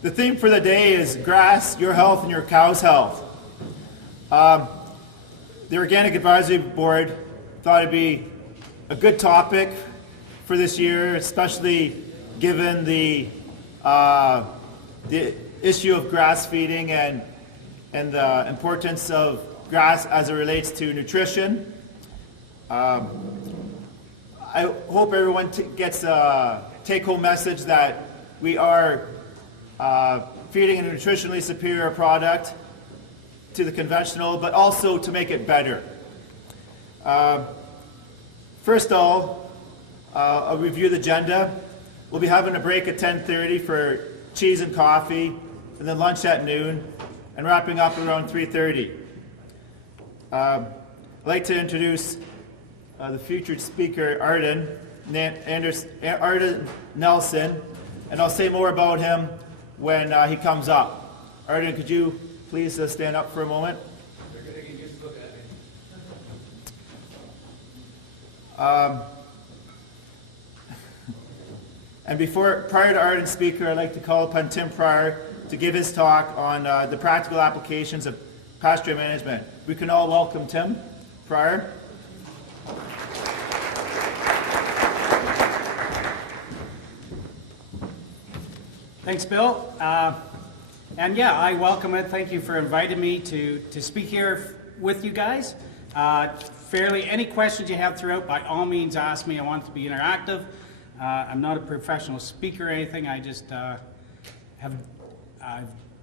The theme for the day is grass, your health, and your cow's health. The Organic Advisory Board thought it'd be a good topic for this year, especially given the issue of grass feeding and the importance of grass as it relates to nutrition. I hope everyone gets a take-home message that we are feeding a nutritionally superior product to the conventional, but also to make it better. First of all, I'll review the agenda. We'll be having a break at 10:30 for cheese and coffee, and then lunch at noon, and wrapping up around 3:30. I'd like to introduce the featured speaker, Arden Nelson, and I'll say more about him when he comes up. Arden, could you please stand up for a moment? And prior to Arden's speaker, I'd like to call upon Tim Pryor to give his talk on the practical applications of pasture management. We can all welcome Tim Pryor. Thanks, Bill. And yeah, I welcome it. Thank you for inviting me to speak here with you guys. Any questions you have throughout, by all means ask me. I want it to be interactive. I'm not a professional speaker or anything. I just I've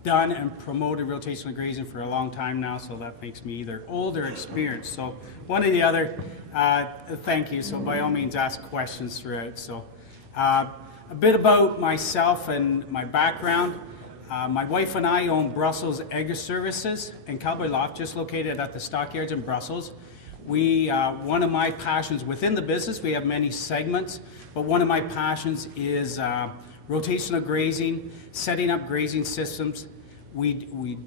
done and promoted rotational grazing for a long time now, so that makes me either old or experienced. So one or the other. Thank you. So by all means ask questions throughout. So a bit about myself and my background. My wife and I own Brussels Agri Services in Cowboy Loft, just located at the stockyards in Brussels. One of my passions within the business, we have many segments, but one of my passions is rotational grazing, setting up grazing systems. We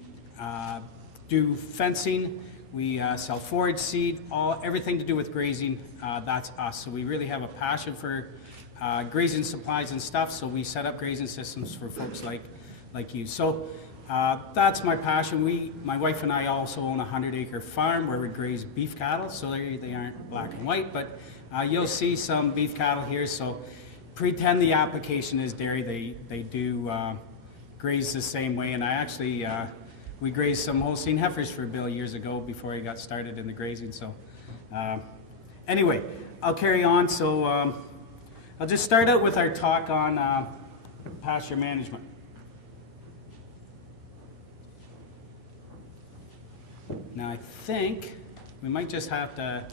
do fencing, we sell forage seed, everything to do with grazing, that's us. So we really have a passion for grazing supplies and stuff, so we set up grazing systems for folks like you. So that's my passion. My wife and I also own a 100-acre farm where we graze beef cattle, so they aren't black and white, but you'll see some beef cattle here, so pretend the application is dairy. They do graze the same way, and I actually, we grazed some Holstein heifers for Bill years ago before he got started in the grazing, so anyway, I'll carry on. So I'll just start out with our talk on pasture management. Now I think we might just have to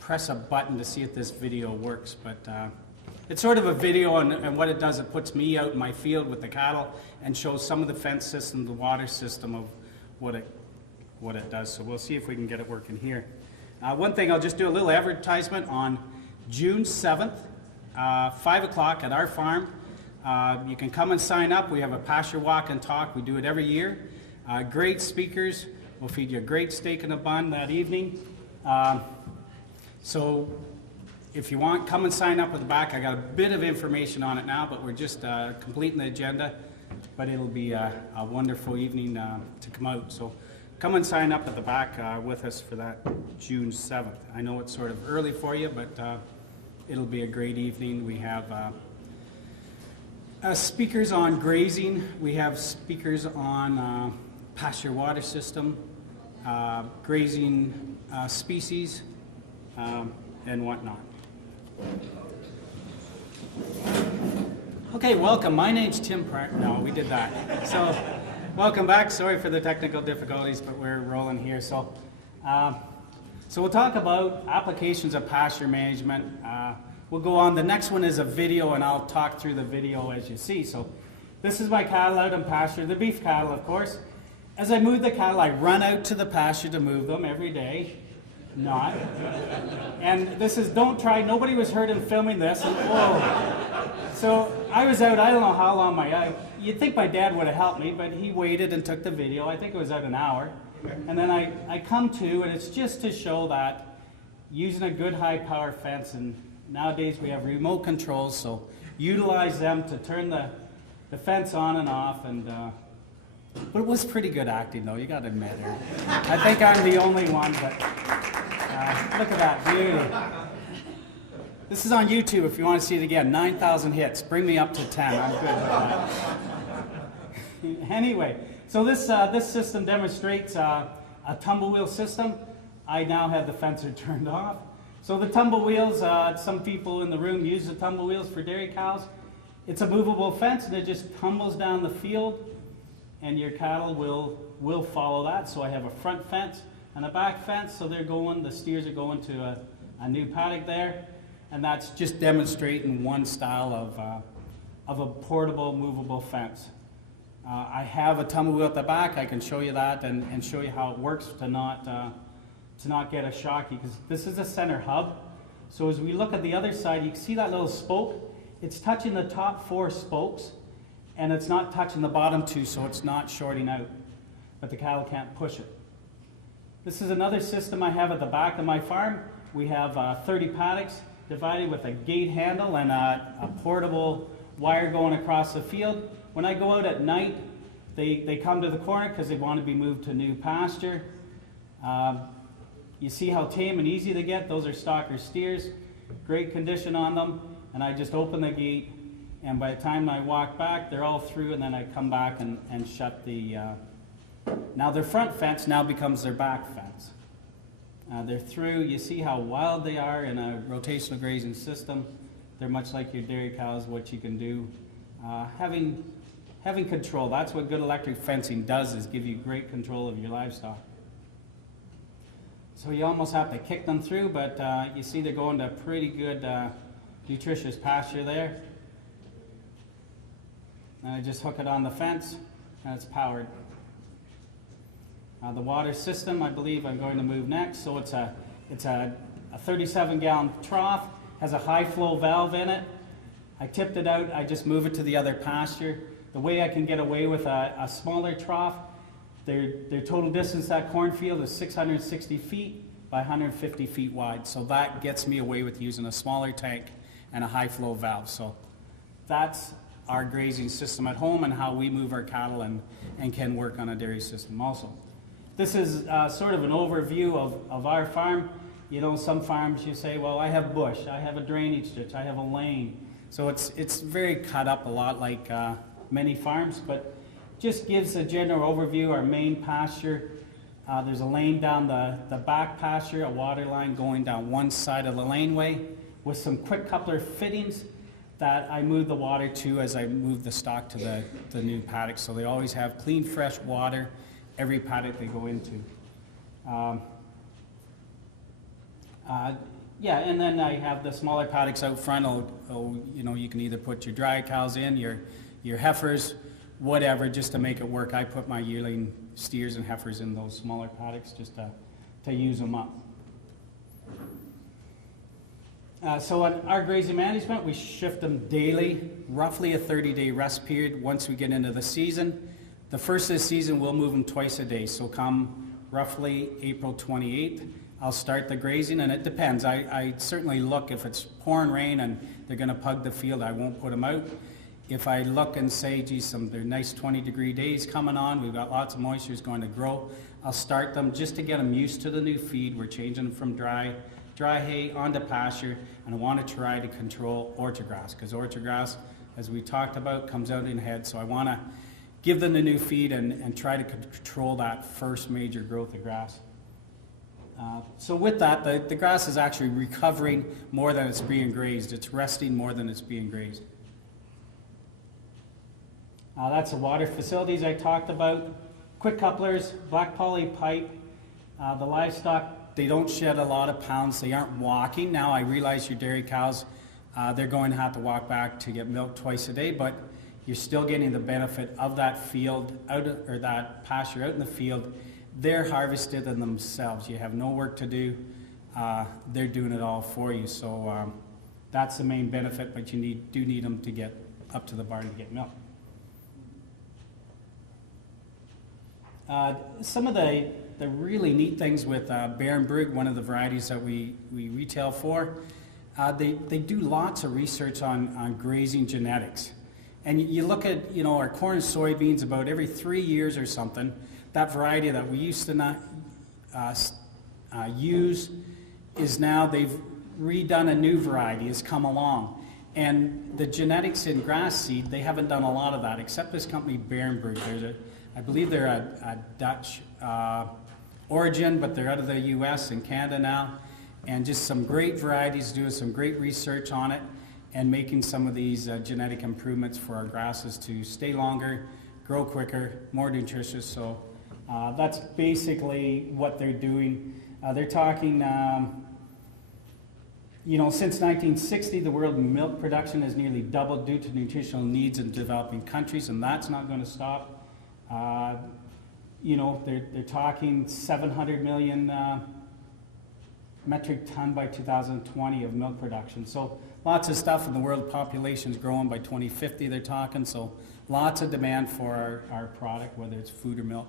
press a button to see if this video works, but it's sort of a video, and what it does, it puts me out in my field with the cattle and shows some of the fence system, the water system of what it does. So we'll see if we can get it working here. One thing, I'll just do a little advertisement on June 7th, 5 o'clock at our farm. You can come and sign up. We have a pasture walk and talk. We do it every year. Great speakers. We'll feed you a great steak and a bun that evening. So if you want, come and sign up at the back. I got a bit of information on it now, but we're just completing the agenda. But it'll be a wonderful evening to come out. So come and sign up at the back with us for that June 7th. I know it's sort of early for you, but it'll be a great evening. We have speakers on grazing. We have speakers on pasture water system, grazing species, and whatnot. Okay, welcome. My name's Tim Pryor. No, we did that. So, welcome back. Sorry for the technical difficulties, but we're rolling here. So we'll talk about applications of pasture management. We'll go on. The next one is a video, and I'll talk through the video as you see. So, this is my cattle out in pasture, the beef cattle, of course. As I move the cattle, I run out to the pasture to move them every day. Not. And this is, don't try, nobody was hurt in filming this. And, whoa. So I was out, I don't know how long you'd think my dad would have helped me, but he waited and took the video. I think it was out an hour. And then I come to, and it's just to show that using a good high power fence, and nowadays we have remote controls, so utilize them to turn the the fence on and off, and but it was pretty good acting, though. You got to admit it. I think I'm the only one, but look at that beauty. This is on YouTube if you want to see it again. 9,000 hits. Bring me up to 10. I'm good with that. Anyway, so this system demonstrates a tumble wheel system. I now have the fencer turned off. So the tumble wheels, some people in the room use the tumble wheels for dairy cows. It's a movable fence, and it just tumbles down the field, and your cattle will follow that. So I have a front fence and a back fence, so the steers are going to a new paddock there, and that's just demonstrating one style of a portable, movable fence. I have a tumble wheel at the back. I can show you that and show you how it works to not get a shocky, because this is a center hub. So as we look at the other side, you can see that little spoke. It's touching the top 4 spokes, and it's not touching the bottom 2, so it's not shorting out, but the cattle can't push it. This is another system I have at the back of my farm. We have 30 paddocks divided with a gate handle and a portable wire going across the field. When I go out at night, they come to the corner because they want to be moved to new pasture. You see how tame and easy they get. Those are stocker steers. Great condition on them. And I just open the gate, and by the time I walk back, they're all through, and then I come back and shut the... Now their front fence now becomes their back fence. They're through. You see how wild they are in a rotational grazing system. They're much like your dairy cows, what you can do. Having control, that's what good electric fencing does, is give you great control of your livestock. So you almost have to kick them through, but you see they're going to pretty good nutritious pasture there. And I just hook it on the fence, and it's powered. The water system, I believe I'm going to move next. So it's a 37-gallon trough, has a high flow valve in it. I tipped it out, I just move it to the other pasture. The way I can get away with a smaller trough, their total distance to that cornfield is 660 feet by 150 feet wide. So that gets me away with using a smaller tank and a high flow valve. So that's our grazing system at home and how we move our cattle and can work on a dairy system also. This is sort of an overview of our farm. You know, some farms you say, well, I have bush, I have a drainage ditch, I have a lane. So it's very cut up a lot like many farms, but just gives a general overview. Our main pasture, there's a lane down the back pasture, a water line going down one side of the laneway with some quick coupler fittings that I move the water to as I move the stock to the new paddock. So they always have clean, fresh water every paddock they go into. Yeah, and then I have the smaller paddocks out front. You know, you can either put your dry cows in, your heifers, whatever, just to make it work. I put my yearling steers and heifers in those smaller paddocks just to use them up. So in our grazing management, we shift them daily, roughly a 30-day rest period once we get into the season. The first of the season, we'll move them twice a day. So come roughly April 28th, I'll start the grazing, and it depends. I certainly look, if it's pouring rain and they're going to pug the field, I won't put them out. If I look and say, geez, they're nice 20-degree days coming on, we've got lots of moisture, it's going to grow, I'll start them just to get them used to the new feed. We're changing them from dry hay onto pasture, and I want to try to control orchard-grass, because orchard-grass, as we talked about, comes out in head. So I want to give them the new feed and try to control that first major growth of grass. So with that, the grass is actually recovering more than it's being grazed. It's resting more than it's being grazed. That's the water facilities I talked about. Quick couplers, black poly pipe. The livestock, they don't shed a lot of pounds. They aren't walking. Now I realize your dairy cows, they're going to have to walk back to get milk twice a day, but you're still getting the benefit of that field or that pasture out in the field. They're harvested in themselves. You have no work to do. They're doing it all for you. So that's the main benefit, but you do need them to get up to the barn to get milk. Some of the really neat things with Barenbrug, one of the varieties that we retail for, they do lots of research on grazing genetics. And you look at, you know, our corn and soybeans about every 3 years or something, that variety that we used to not use is now they've redone a new variety, has come along. And the genetics in grass seed, they haven't done a lot of that, except this company, Berenberg. I believe they're a Dutch origin, but they're out of the US and Canada now. And just some great varieties, doing some great research on it, and making some of these genetic improvements for our grasses to stay longer, grow quicker, more nutritious. So that's basically what they're doing. They're talking, you know, since 1960, the world milk production has nearly doubled due to nutritional needs in developing countries, and that's not going to stop. You know, they're talking 700 million metric ton by 2020 of milk production. So lots of stuff, and the world population is growing by 2050, they're talking. So lots of demand for our product, whether it's food or milk.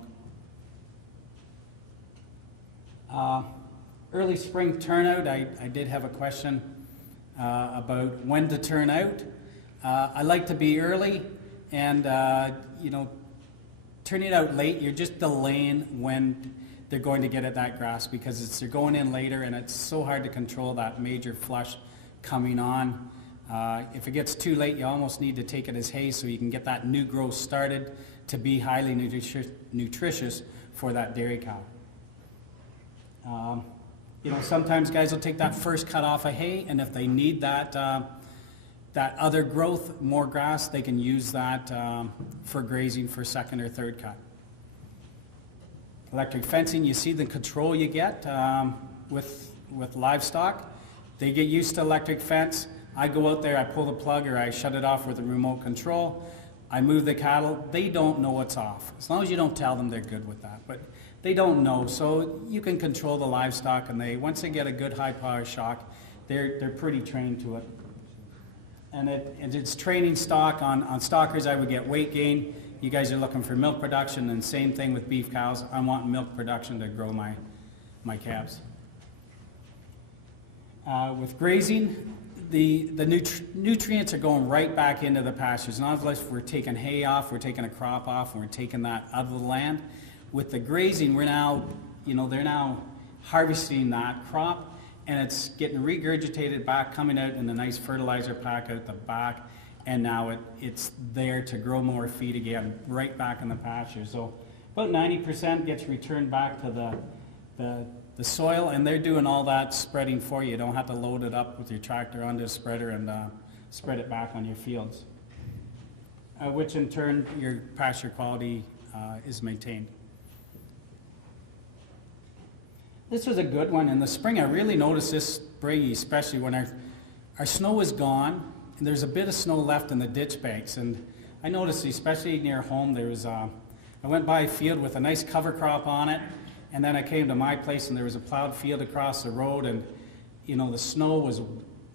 Early spring turnout, I did have a question about when to turn out. I like to be early, and you know, turning out late, you're just delaying when they're going to get at that grass, because they're going in later, and it's so hard to control that major flush coming on. If it gets too late, you almost need to take it as hay so you can get that new growth started to be highly nutritious for that dairy cow. You know, sometimes guys will take that first cut off of hay, and if they need that that other growth, more grass, they can use that for grazing for second or third cut. Electric fencing, you see the control you get with livestock. They get used to electric fence. I go out there, I pull the plug, or I shut it off with a remote control. I move the cattle. They don't know what's off. As long as you don't tell them, they're good with that. But they don't know, so you can control the livestock, and once they get a good high power shock, they're pretty trained to it. And it's training stock on stockers. I would get weight gain. You guys are looking for milk production, and same thing with beef cows. I want milk production to grow my calves. With grazing, the nutrients are going right back into the pastures. Not unless we're taking hay off, we're taking a crop off, and we're taking that out of the land. With the grazing, we're now, you know, they're now harvesting that crop, and it's getting regurgitated back, coming out in a nice fertilizer pack out the back, and now it's there to grow more feed again, right back in the pasture. So about 90% gets returned back to the soil, and they're doing all that spreading for you. You don't have to load it up with your tractor onto a spreader and spread it back on your fields, which in turn your pasture quality is maintained. This was a good one. In the spring, I really noticed this spring, especially when our snow is gone, and there's a bit of snow left in the ditch banks. And I noticed, especially near home, there was I went by a field with a nice cover crop on it, and then I came to my place, and there was a plowed field across the road, and you know, the snow was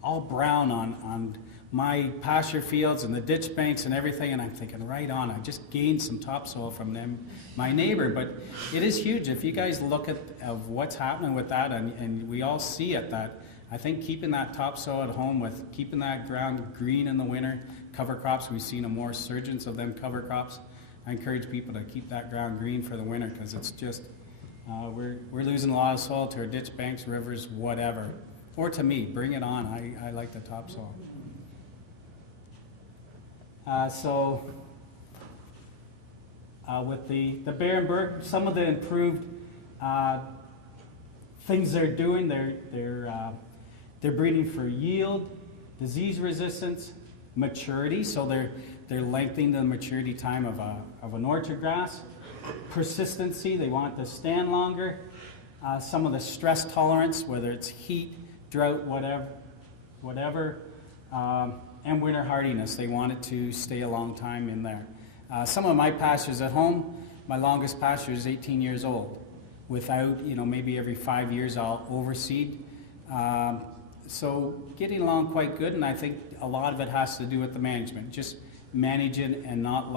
all brown on my pasture fields and the ditch banks and everything, and I'm thinking, right on, I just gained some topsoil from them, my neighbor. But it is huge. If you guys look at what's happening with that, and we all see it, that I think keeping that topsoil at home, with keeping that ground green in the winter, cover crops, we've seen a more surgence of them cover crops. I encourage people to keep that ground green for the winter, because it's just, we're losing a lot of soil to our ditch banks, rivers, whatever. Or to me, bring it on. I like the topsoil. With the Berenberg, some of the improved things they're doing, they're breeding for yield, disease resistance, maturity. So they're lengthening the maturity time of an orchard grass. Persistency, they want it to stand longer. Some of the stress tolerance, whether it's heat, drought, whatever. And winter hardiness, they want it to stay a long time in there. Some of my pastures at home, my longest pasture is 18 years old. Without, you know, maybe every 5 years I'll overseed. So getting along quite good, and I think a lot of it has to do with the management. Just managing and not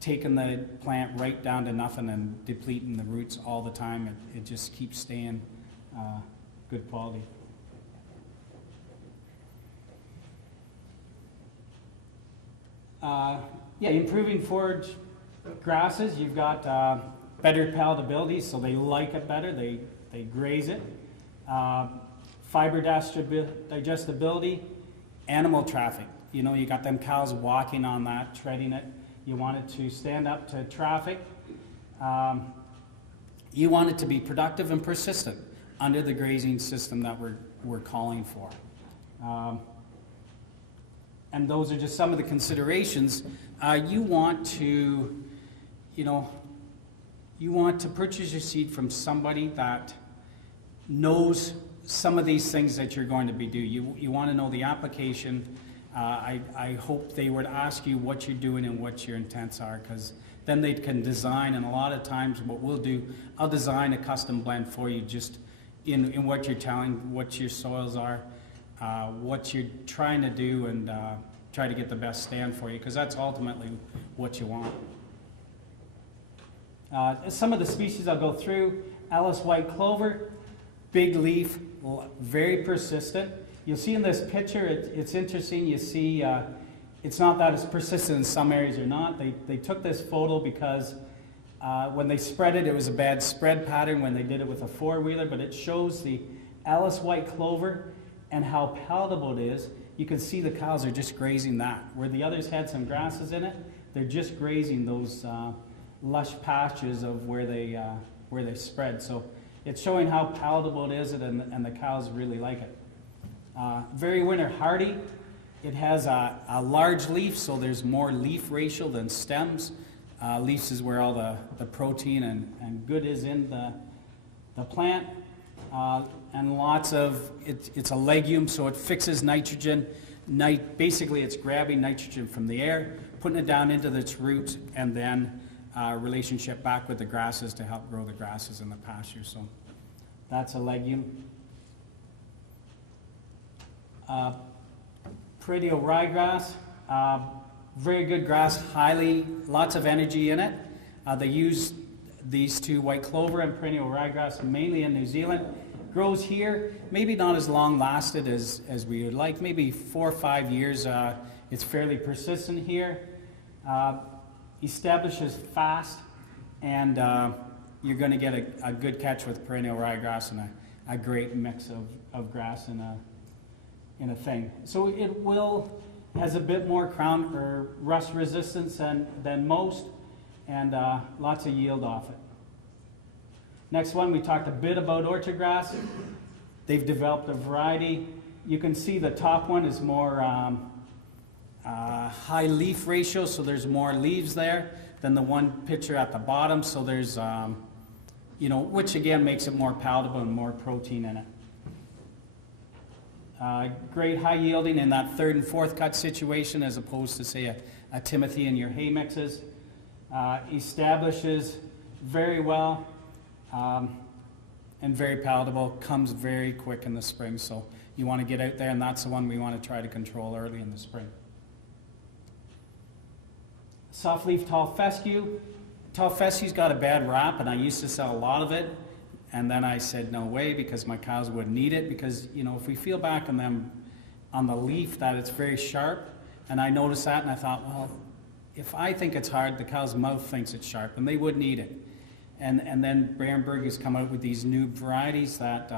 taking the plant right down to nothing and depleting the roots all the time. It just keeps staying good quality. Yeah, improving forage grasses, you've got better palatability, so they like it better, they graze it. Fiber digestibility, animal traffic. You know, you got them cows walking on that, treading it. You want it to stand up to traffic. You want it to be productive and persistent under the grazing system that we're calling for. And those are just some of the considerations. You want to purchase your seed from somebody that knows some of these things that you're going to be doing. You want to know the application. I hope they would ask you what you're doing and what your intents are, because then they can design, and a lot of times what we'll do, I'll design a custom blend for you just in what you're telling, what your soils are, what you're trying to do, and try to get the best stand for you, because that's ultimately what you want. Some of the species I'll go through: Alice white clover, big leaf, very persistent. You'll see in this picture, it's interesting, you see it's not that it's persistent in some areas or not. They took this photo because when they spread it, it was a bad spread pattern when they did it with a four-wheeler, but it shows the Alice white clover and how palatable it is. You can see the cows are just grazing that. Where the others had some grasses in it, they're just grazing those lush patches of where they spread. So it's showing how palatable it is, and the cows really like it. Very winter hardy. It has a large leaf, so there's more leaf ratio than stems. Leaves is where all the protein and good is in the plant. And lots of, it's a legume, so it fixes nitrogen. Basically, it's grabbing nitrogen from the air, putting it down into its roots, and then relationship back with the grasses to help grow the grasses in the pasture. So that's a legume. Perennial ryegrass, very good grass, lots of energy in it. They use these two, white clover and perennial ryegrass, mainly in New Zealand. Grows here, maybe not as long lasted as we would like, maybe 4 or 5 years. It's fairly persistent here. Establishes fast, and you're going to get a good catch with perennial ryegrass and a great mix of grass in a thing. So it has a bit more crown or rust resistance than most, and lots of yield off it. Next one, we talked a bit about orchard grass. They've developed a variety. You can see the top one is more high leaf ratio, so there's more leaves there than the one picture at the bottom. So there's, which again makes it more palatable and more protein in it. Great high yielding in that third and fourth cut situation, as opposed to, say, a Timothy in your hay mixes. Establishes very well and very palatable, comes very quick in the spring. So you want to get out there, and that's the one we want to try to control early in the spring. Softleaf tall fescue. Tall fescue's got a bad rap, and I used to sell a lot of it. And then I said, no way, because my cows wouldn't eat it, because, if we feel back on them, on the leaf, that it's very sharp. And I noticed that, and I thought, well, if I think it's hard, the cow's mouth thinks it's sharp, and they wouldn't eat it. And then Bamberg has come out with these new varieties that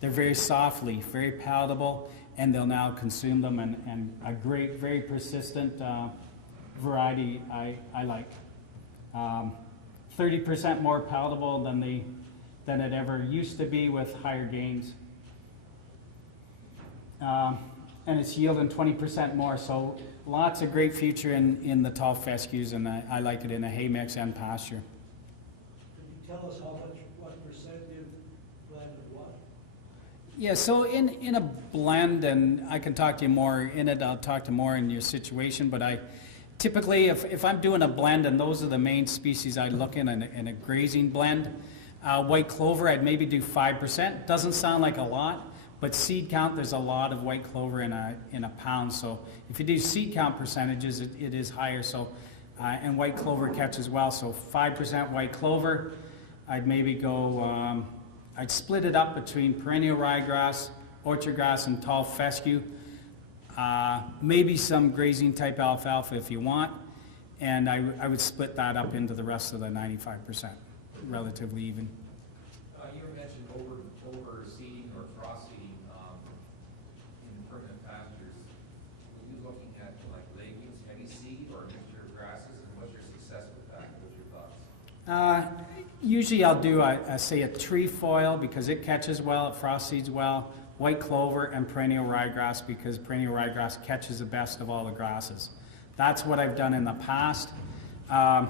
they're very soft leaf, very palatable, and they'll now consume them, and a great, very persistent variety I like. 30% more palatable than it ever used to be, with higher gains. And it's yielding 20% more, so lots of great future in the tall fescues, and I like it in a hay mix and pasture. Could you tell us what percent you've blended what? Yeah, so in a blend, and I can talk to you more in it, I'll talk to more in your situation, but I typically, if I'm doing a blend, and those are the main species I look in a grazing blend, white clover, I'd maybe do 5%. Doesn't sound like a lot, but seed count, there's a lot of white clover in a pound. So if you do seed count percentages, it is higher. So and white clover catch as well. So 5% white clover. I'd maybe go. I'd split it up between perennial ryegrass, orchard grass, and tall fescue. maybe some grazing type alfalfa if you want, and I would split that up into the rest of the 95%, relatively even. You mentioned overseeding or cross seeding in permanent pastures. Are you looking at like legumes, heavy seed, or a mixture of grasses, and what's your success with that? What's your thoughts? Usually I'll do say a trefoil because it catches well, it frost seeds well, white clover and perennial ryegrass because perennial ryegrass catches the best of all the grasses. That's what I've done in the past. And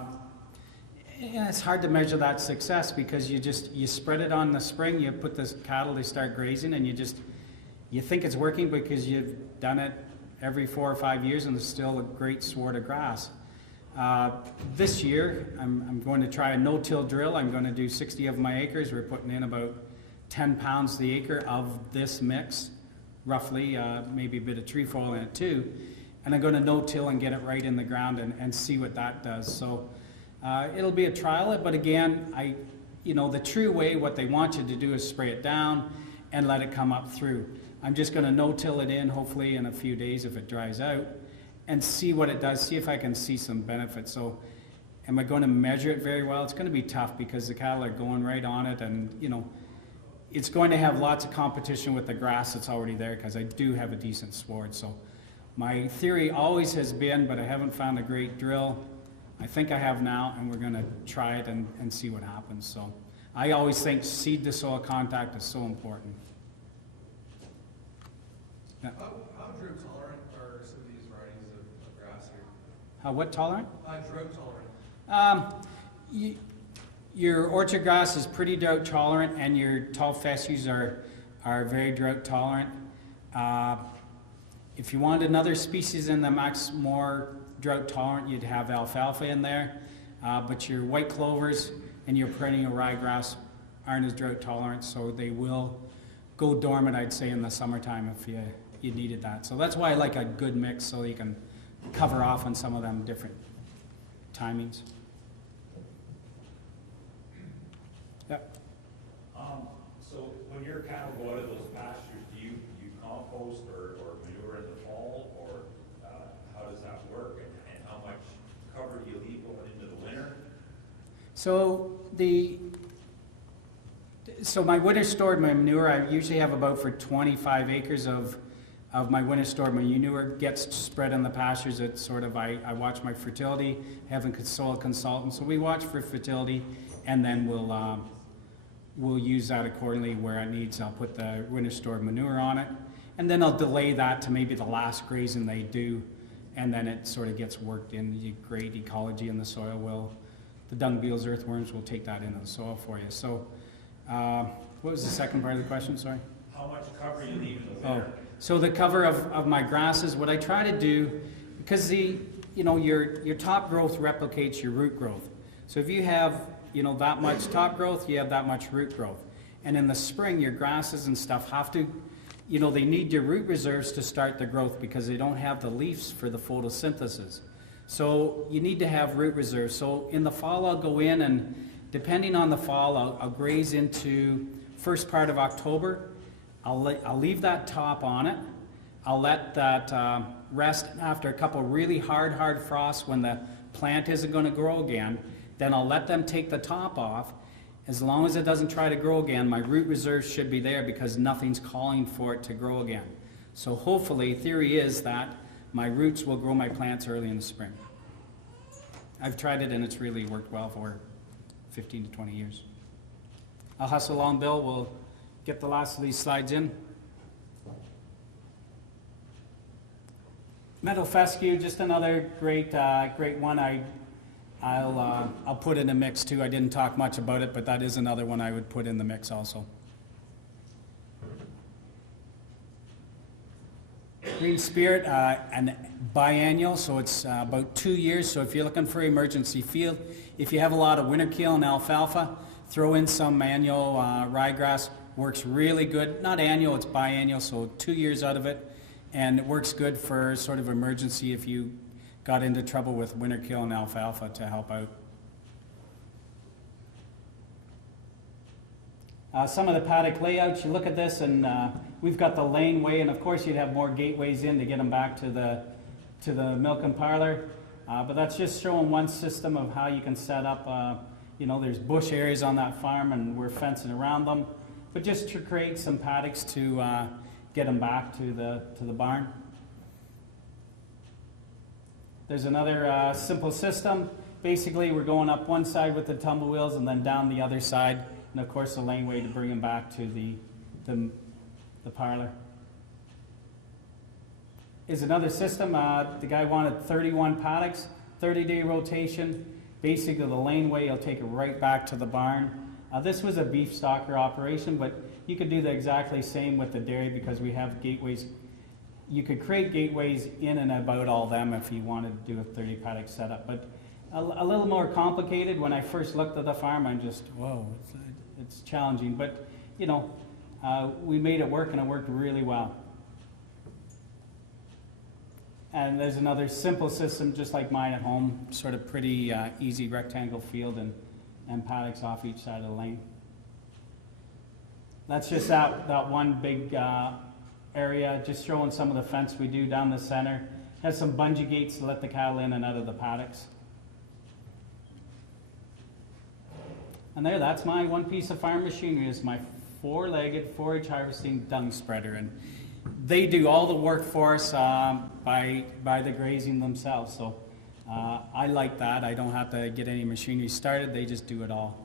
it's hard to measure that success because you spread it on the spring, you put the cattle, they start grazing, and you think it's working because you've done it every 4 or 5 years and there's still a great sward of grass. This year, I'm going to try a no-till drill. I'm going to do 60 of my acres. We're putting in about 10 pounds the acre of this mix, roughly, maybe a bit of trefoil in it too. And I'm going to no-till and get it right in the ground and see what that does. So it'll be a trial, but again, the true way, what they want you to do is spray it down and let it come up through. I'm just going to no-till it in, hopefully in a few days if it dries out, and see what it does, see if I can see some benefit. So am I going to measure it very well? It's going to be tough because the cattle are going right on it, and it's going to have lots of competition with the grass that's already there because I do have a decent sward. So my theory always has been, but I haven't found a great drill. I think I have now, and we're going to try it and see what happens. So I always think seed to soil contact is so important. Yeah. How drought tolerant are some of these varieties of grass here? How what tolerant? Drought tolerant. Your orchard grass is pretty drought tolerant, and your tall fescues are very drought tolerant. If you wanted another species in the mix more drought tolerant, you'd have alfalfa in there. But your white clovers and your perennial ryegrass aren't as drought tolerant, so they will go dormant, I'd say, in the summertime if you needed that. So that's why I like a good mix, so you can cover off on some of them different timings. Yep. So when your cattle go out of those pastures, do you compost or manure in the fall, or how does that work, and how much cover do you leave going into the winter? So my winter stored manure, I usually have about for 25 acres of my winter stored manure gets spread in the pastures. It's sort of, I watch my fertility, having a soil consultant, so we watch for fertility, and then we'll use that accordingly where it needs. I'll put the winter stored manure on it, and then I'll delay that to maybe the last grazing they do, and then it sort of gets worked in. You great ecology in the soil the dung beetles, earthworms will take that into the soil for you. So what was the second part of the question, sorry? How much cover you leave in the winter? So the cover of my grasses, what I try to do, because your top growth replicates your root growth. So if you have that much top growth, you have that much root growth. And in the spring, your grasses and stuff have to, they need your root reserves to start the growth because they don't have the leaves for the photosynthesis. So you need to have root reserves. So in the fall, I'll go in and depending on the fall, I'll graze into first part of October. I'll leave that top on it. I'll let that rest after a couple really hard frosts when the plant isn't going to grow again. Then I'll let them take the top off. As long as it doesn't try to grow again, my root reserves should be there because nothing's calling for it to grow again. So hopefully, theory is that my roots will grow my plants early in the spring. I've tried it and it's really worked well for 15 to 20 years. I'll hustle along, Bill. We'll get the last of these slides in. Meadow fescue, just another great one. I'll put in a mix too. I didn't talk much about it, but that is another one I would put in the mix also. Green Spirit, an biennial, so it's about 2 years. So if you're looking for emergency field, if you have a lot of winterkill and alfalfa, throw in some annual ryegrass. Works really good. Not annual, it's biennial, so 2 years out of it. And it works good for sort of emergency if you got into trouble with winterkill and alfalfa to help out. Some of the paddock layouts, you look at this and we've got the laneway, and of course you'd have more gateways in to get them back to the milk and parlor. But that's just showing one system of how you can set up, you know, there's bush areas on that farm and we're fencing around them. But just to create some paddocks to get them back to the barn. There's another simple system. Basically, we're going up one side with the tumble wheels and then down the other side. And of course, the laneway to bring them back to the parlor. Is another system. The guy wanted 31 paddocks, 30-day rotation. Basically, the laneway will take it right back to the barn. This was a beef stocker operation, but you could do the exactly same with the dairy because we have gateways. You could create gateways in and about all them if you wanted to do a 30 paddock setup. But a little more complicated. When I first looked at the farm, I'm just, whoa, it's challenging. But, you know, we made it work and it worked really well. And there's another simple system just like mine at home, sort of pretty easy rectangle field and paddocks off each side of the lane. That's just that one big area, just showing some of the fence we do down the center. Has some bungee gates to let the cattle in and out of the paddocks. And there, that's my one piece of farm machinery, is my four-legged forage harvesting dung spreader. And they do all the work for us by the grazing themselves. So I like that. I don't have to get any machinery started. They just do it all.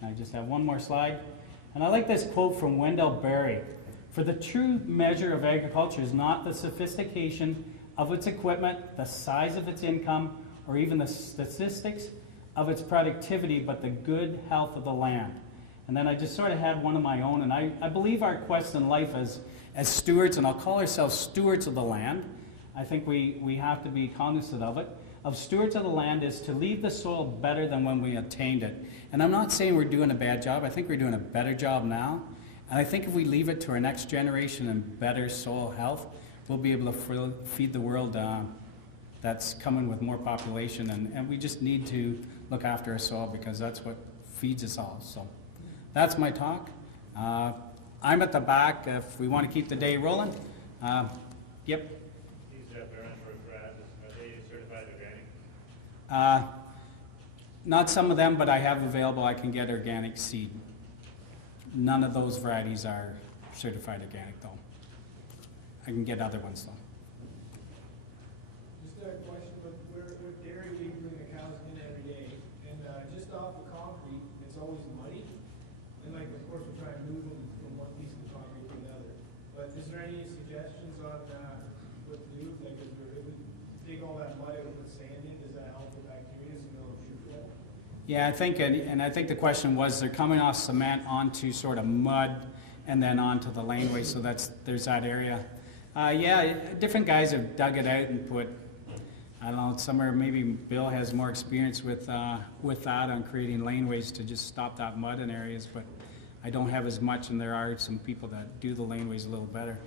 And I just have one more slide. And I like this quote from Wendell Berry. For the true measure of agriculture is not the sophistication of its equipment, the size of its income, or even the statistics of its productivity, but the good health of the land. And then I just sort of had one of my own, and I believe our quest in life as stewards, and I'll call ourselves stewards of the land, I think we have to be cognizant of it, of stewards of the land, is to leave the soil better than when we obtained it. And I'm not saying we're doing a bad job. I think we're doing a better job now. And I think if we leave it to our next generation in better soil health, we'll be able to feed the world that's coming with more population. And we just need to look after our soil because that's what feeds us all. So that's my talk. I'm at the back if we want to keep the day rolling. Yep. These barren varieties, are they certified organic? Not some of them, but I have available. I can get organic seed. None of those varieties are certified organic, though. I can get other ones, though. Just a question, with dairy, we bring the cows in every day, and just off the concrete, it's always muddy. And like, of course, we try and move them from one piece of concrete to another. But is there any suggestions on what to do? Like, if we dig all that mud out and put sand in, does that help the bacteria so they'll shoot well? Yeah, I think, and I think the question was, they're coming off cement onto sort of mud and then onto the laneway, so there's that area. Yeah, different guys have dug it out and put, I don't know, somewhere maybe Bill has more experience with that on creating laneways to just stop that mud in areas, but I don't have as much, and there are some people that do the laneways a little better.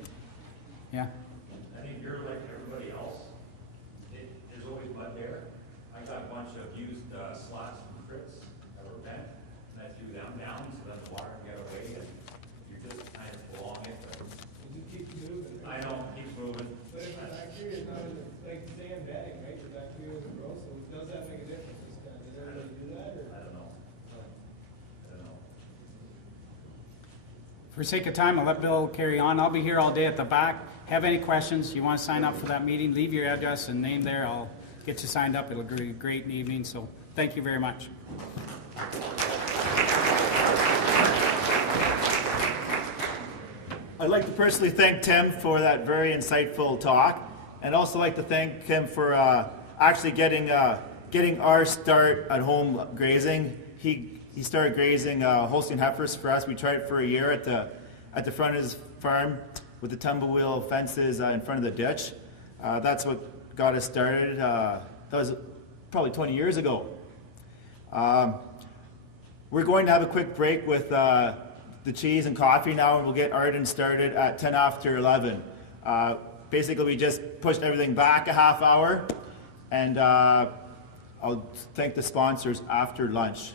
Yeah? I think you're like everybody else. There's always mud there. I got a bunch of used slots from Fritz that were bent, and I threw them down so then the water can get away, and you're just kind of along it. But It just keeps moving. I know, keeps moving. But if the bacteria is not in the, like sand bag, right, the bacteria is gross, so does that make a difference this time? Does everybody do that, or? I don't know. I don't know. For sake of time, I'll let Bill carry on. I'll be here all day at the back. Have any questions, you want to sign up for that meeting, leave your address and name there. I'll get you signed up. It'll be a great evening, so thank you very much. I'd like to personally thank Tim for that very insightful talk, and also like to thank him for actually getting our start at home grazing. He started grazing Holstein heifers for us. We tried it for a year at the front of his farm with the tumble wheel fences in front of the ditch. That's what got us started. That was probably 20 years ago. We're going to have a quick break with the cheese and coffee now, and we'll get Arden started at 10 after 11. Basically, we just pushed everything back a half hour, and I'll thank the sponsors after lunch.